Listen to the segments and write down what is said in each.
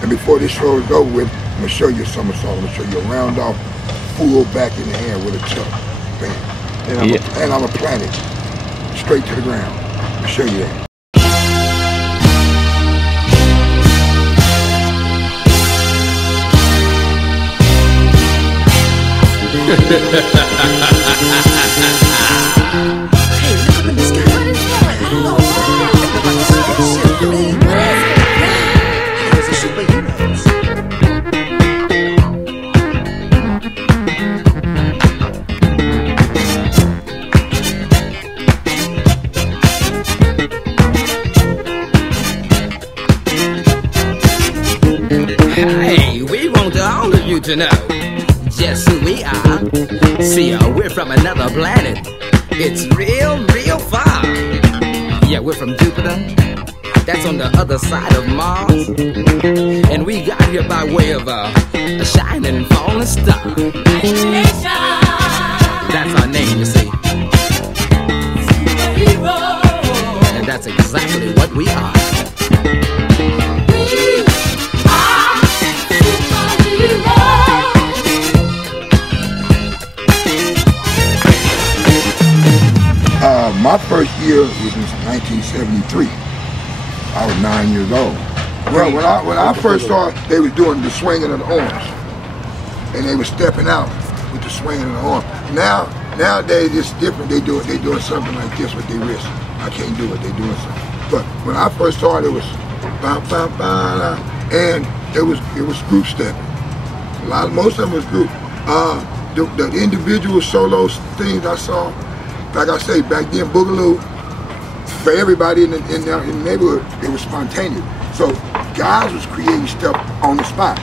And before this show is over with, I'm gonna show you a somersault. I'm gonna show you a round off, full back in the air with a tuck. Bam. And I'm gonna plant it straight to the ground. I'll show you that. Hey, look up in the sky. What is that? I don't know. Think about the spaceship. I mean, what is it? Heroes are superheroes. Hey, we want all of you to know just who we are. See, we're from another planet. It's real, real far. Yeah, we're from Jupiter. That's on the other side of Mars. And we got here by way of a shining falling star. That's our name, you see. Superhero. And that's exactly what we are. My first year was in 1973. I was 9 years old. Well, when I first saw it, they was doing the swinging of the arms, and they were stepping out with the swinging of the arm. Nowadays it's different. They doing something like this with their wrist. I can't do it. They doing something. But when I first saw it, it was bam, bam, bam, and it was group stepping. Most of them was group. The individual solo things I saw. Like I say, back then, Boogaloo, for everybody in the neighborhood, it was spontaneous. So guys was creating stuff on the spot.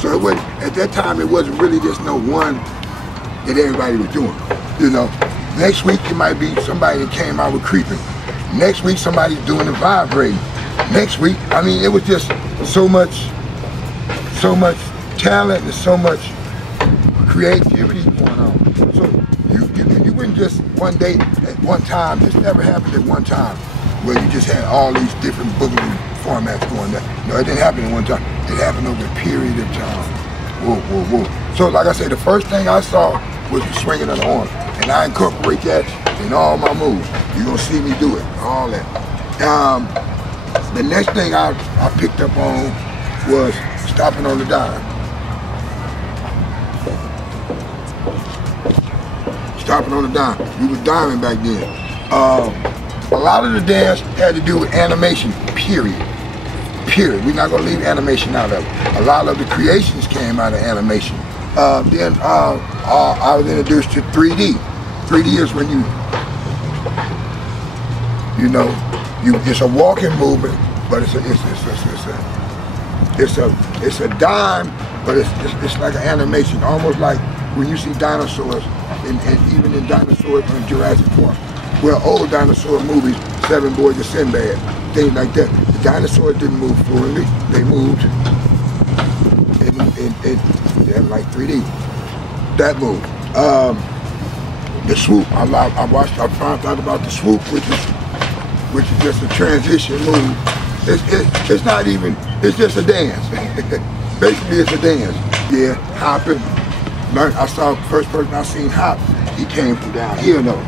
So it wasn't, at that time, it wasn't really just no one that everybody was doing. You know, next week it might be somebody that came out with creeping. Next week somebody's doing the vibrating. Next week, I mean, it was just so much talent and so much creativity going on. So you wouldn't just one day at one time. This never happened at one time where you just had all these different Boogaloo formats going there. No, it didn't happen at one time. It happened over a period of time. Whoa, whoa, whoa. So like I say, the first thing I saw was the swinging of the arm, and I incorporate that in all my moves. You're gonna see me do it, all that. The next thing I picked up on was stopping on the dime. Stopping on the dime. We were diming back then. A lot of the dance had to do with animation, period. We're not gonna leave animation out of it. A lot of the creations came out of animation. Then I was introduced to 3D. 3D is when it's a walking movement, but it's a dime, but it's like an animation, almost like when you see dinosaurs, and even in dinosaurs in Jurassic Park. Well, old dinosaur movies, Seven Boys of Sinbad, things like that. The dinosaurs didn't move fluently; they moved in like 3D. That move. The swoop. I found out about the swoop, which is just a transition move. It's not even. It's just a dance. Basically, it's a dance. Yeah, hopping. I saw the first person I seen hop. He came from down here, though.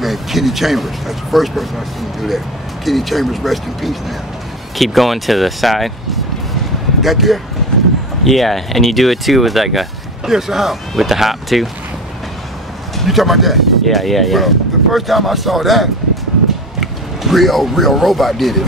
Man, Kenny Chambers. That's the first person I seen do that. Kenny Chambers, rest in peace now. Keep going to the side. That there? Yeah, and you do it too with like a. Yeah, so how? With the hop too. You talking about that? Yeah. Well, the first time I saw that, Real Robot did it,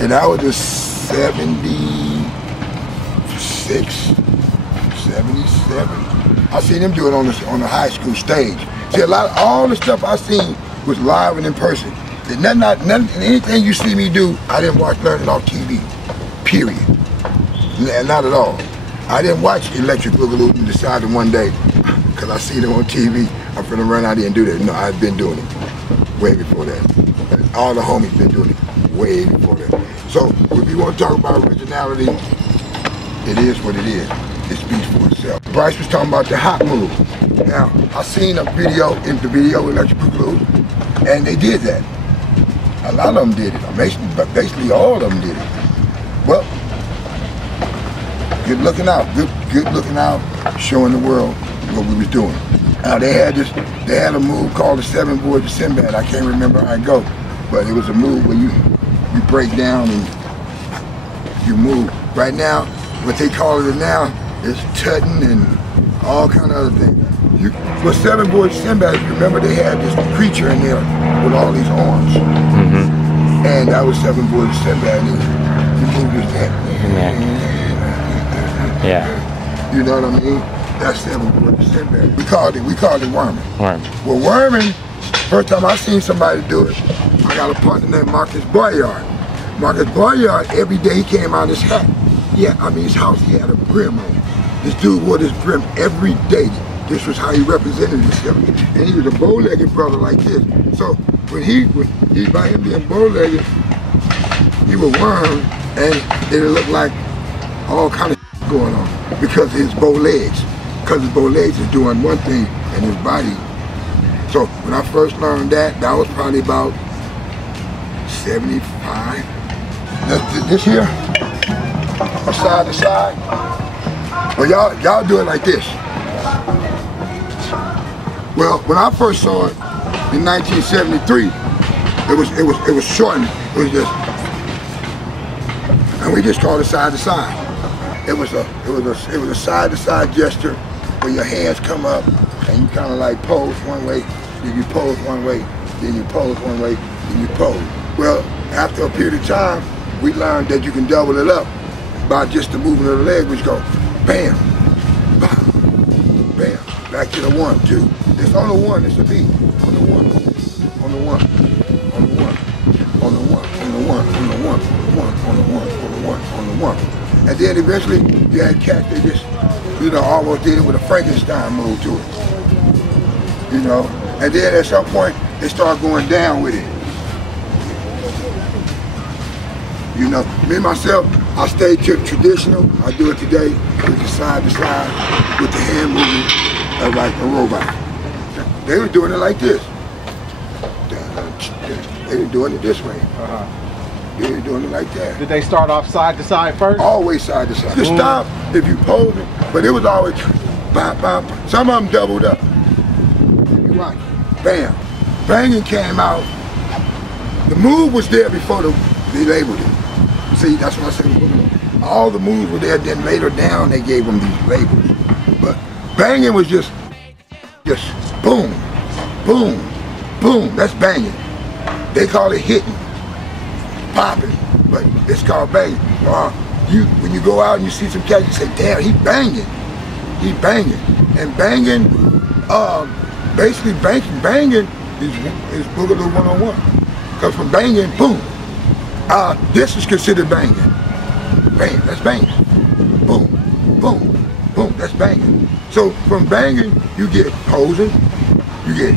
and I was just 76, 77. I seen them do it on the high school stage. See, all the stuff I seen was live and in person. Anything you see me do, I didn't watch nothing off TV. Period. Not at all. I didn't watch Electric Boogaloo and decided one day, because I seen them on TV, I'm finna run out here and do that. No, I've been doing it way before that. All the homies been doing it way before that. So, if you want to talk about originality, it is what it is. It speaks for itself. Bryce was talking about the hop move. Now, I seen a video in the video Electric Boogaloo, and they did that. A lot of them did it. Basically all of them did it. Well, good looking out, good looking out, showing the world what we was doing. Now they had a move called the 7 Boys of Sinbad. I can't remember how it go, but it was a move where you break down and you move. Right now, what they call it now is tutting and all kind of other things. With 7 Boys of Sinbad, if you remember, they had this creature in there with all these arms. And that was 7 Boys of Sinbad. You move this that. Yeah. You know what I mean? That's 7 Boys of Sinbad. We called it worming. Well, worming, first time I seen somebody do it, I got a partner named Marcus Boyard. Marcus Boyard, every day he came out of his hat. Yeah, I mean his house, he had a brim on. This dude wore this brim every day. This was how he represented himself. And he was a bow-legged brother like this. So when he by him being bow-legged, he would worm and it looked like all kind of going on because of his bow legs. Because his bow legs is doing one thing and his body. So when I first learned that was probably about 75. This here, from side to side. Well, y'all do it like this. Well, when I first saw it in 1973, it was shortened. It was just, and we just called it side to side. It was a side to side gesture where your hands come up and you kind of like pose one way, then you pose one way, then you pose one way, then you pose. Well, after a period of time, we learned that you can double it up by just the movement of the leg, which go bam, bam, bam, back to the 1, 2. It's on the 1, it's a beat. On the 1, on the 1, on the 1, on the 1, on the 1, on the 1, on the 1, on the 1, on the 1, on the 1. And then eventually you had cats that just, almost did it with a Frankenstein move to it. And then at some point they start going down with it. Me myself, I stayed traditional. I do it today with the side to side, with the hand movement, like a robot. They were doing it like this. They were doing it this way. They were doing it like that. Did they start off side to side first? Always side to side. You stop if you pose it, but it was always bam, bam. Some of them doubled up. You watch, bam. Banging came out. The move was there before they labeled it. See, that's what I said. All the moves were there, then later down they gave them these labels. But banging was just boom, boom, boom. That's banging. They call it hitting, popping, but it's called banging. When you go out and you see some cats, you say, damn, he banging. And banging, basically banging is Boogaloo 101. Because from banging, boom. This is considered banging. Bang, that's banging. Boom, boom, boom, that's banging. So from banging, you get posing, you get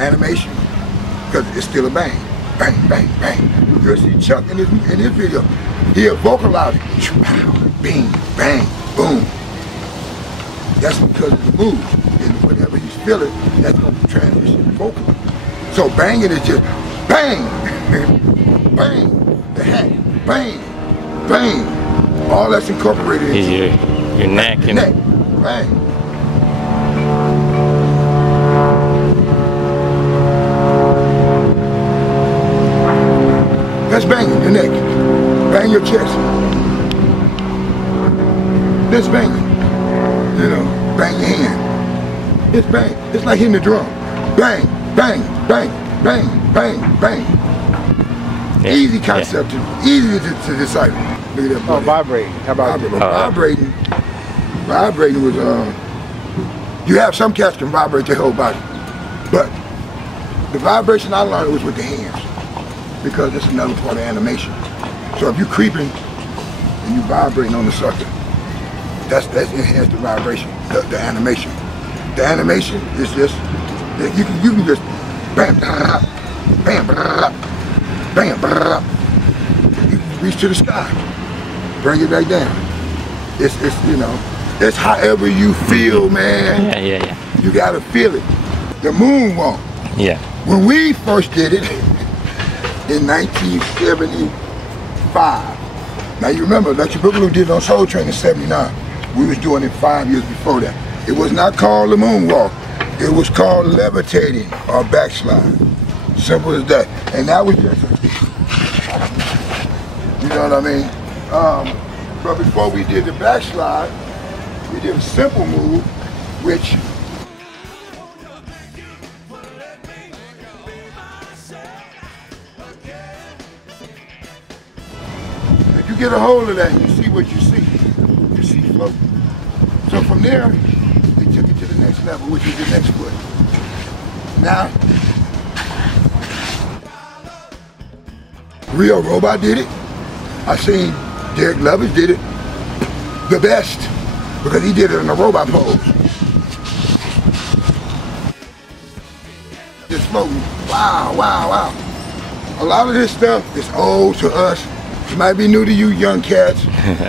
animation, because it's still a bang. Bang, bang, bang. You'll see Chuck in his video. He'll vocalize it. Bing, bang, boom. That's because of the move. And whenever he's feeling, that's going to transition vocally. So banging is just bang, bang, the hat, bang, bang. All that's incorporated into your neck and neck, bang. That's banging your neck. Bang your chest. That's banging. Bang your hand. It's bang. It's like hitting the drum. Bang, bang, bang, bang, bang, bang. Yeah. Easy concept, easy to decipher. Look at that. Oh, vibrating. How about vibrating? Vibrating was you have some cats can vibrate their whole body, but the vibration I learned was with the hands, because it's another part of animation. So if you're creeping and you vibrating on the sucker, that's enhanced the vibration, the animation. The animation is just you can just bam, bam, bam, bam, bam. You reach to the sky, bring it back down. It's it's however you feel, man. Yeah. You gotta feel it. The moonwalk. Yeah. When we first did it in 1975, Now you remember, Electric Boogaloo did it on Soul Train in '79. We was doing it 5 years before that. It was not called the moonwalk. It was called levitating or backslide. Simple as that. And that was just, you know what I mean? But before we did the backslide, we did a simple move, which if you get a hold of that, you see what you see. You see float. So from there, they took it to the next level, which is the next foot. Now, Real Robot did it. I seen Derek Lovitz did it the best because he did it in a robot pose. Just floating. Wow, wow, wow. A lot of this stuff is old to us. It might be new to you young cats.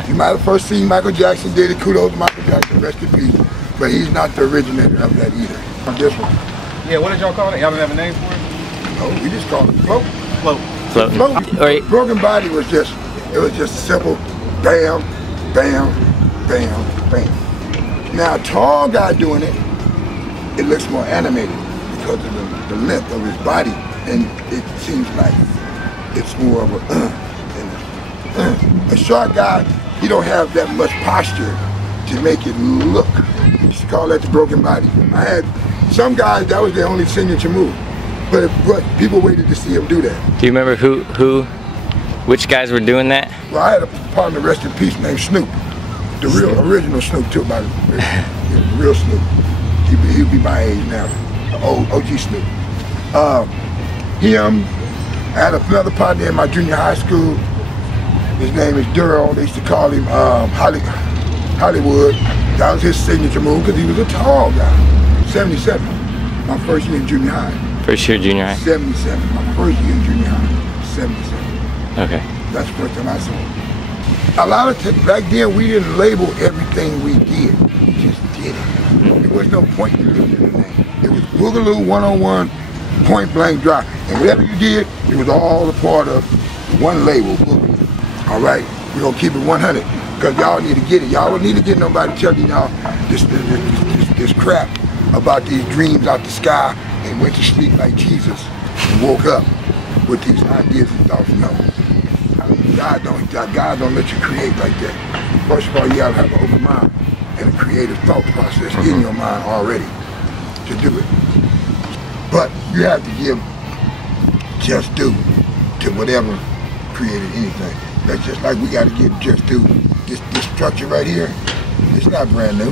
You might have first seen Michael Jackson did it. Kudos to Michael Jackson, rest in peace. But he's not the originator of that either. On this one. Yeah, what did y'all call it? Y'all don't have a name for it? No, we just called it float. Float. Floating. Float. Right. Broken Body was just, it was just simple, bam, bam, bam, bam. Now a tall guy doing it, it looks more animated because of the length of his body, and it seems like it's more of a short guy, he don't have that much posture to make it look. We used to call that the broken body. I had some guys, that was their only signature move. But people waited to see him do that. Do you remember which guys were doing that? Well, I had a partner, rest in peace, named Snoop. The real, original Snoop too, about the real Snoop. He'd be my age now, OG Snoop. I had another partner in my junior high school. His name is Durrell. They used to call him Hollywood. That was his signature move because he was a tall guy. 77, my first year in junior high. First year junior high? 77, my first year in junior high, 77. Okay. That's the first time I saw him. A lot of back then we didn't label everything we did. We just did it. There was no point in giving it a name. It was Boogaloo 101, point blank dry. And whatever you did, it was all a part of one label, Boogaloo. All right, we're gonna keep it 100 because y'all need to get it. Y'all don't need to get nobody telling y'all this crap about these dreams out the sky and went to sleep like Jesus and woke up with these ideas and thoughts. No. I mean, God don't let you create like that. First of all, you gotta have an open mind and a creative thought process in your mind already to do it. But you have to give just due to whatever created anything. That's just like we gotta give just due. This structure right here, it's not brand new.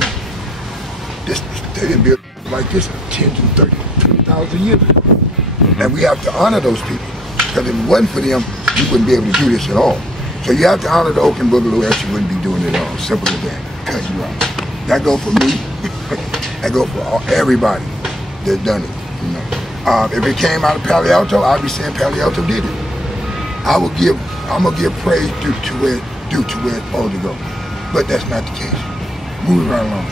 They didn't build like this 10 to 30, 20,000 years ago. And we have to honor those people. Because if it wasn't for them, you wouldn't be able to do this at all. So you have to honor the Oakland Boogaloo, else you wouldn't be doing it at all. Simple as that. Because you're right. That go for me. That go for everybody that's done it. You know. If it came out of Palo Alto, I'd be saying Palo Alto did it. I'm gonna give praise due to where it's supposed to go. But that's not the case. Moving right along.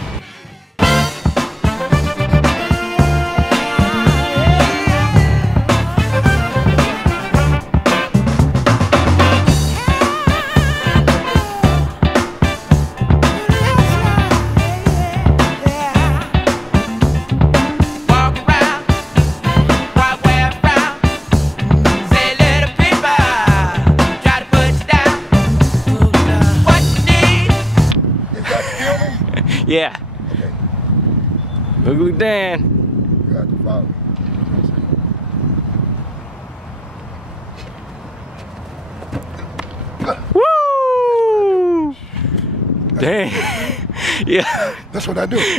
Yeah. Okay. Boogaloo Dan. You have to follow. Woo! Dang. Yeah. That's what I do. You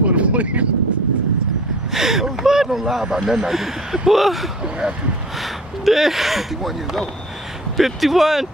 want to leave? I don't lie about nothing I do. Whoa. I don't have to. Damn. 51 years old. 51.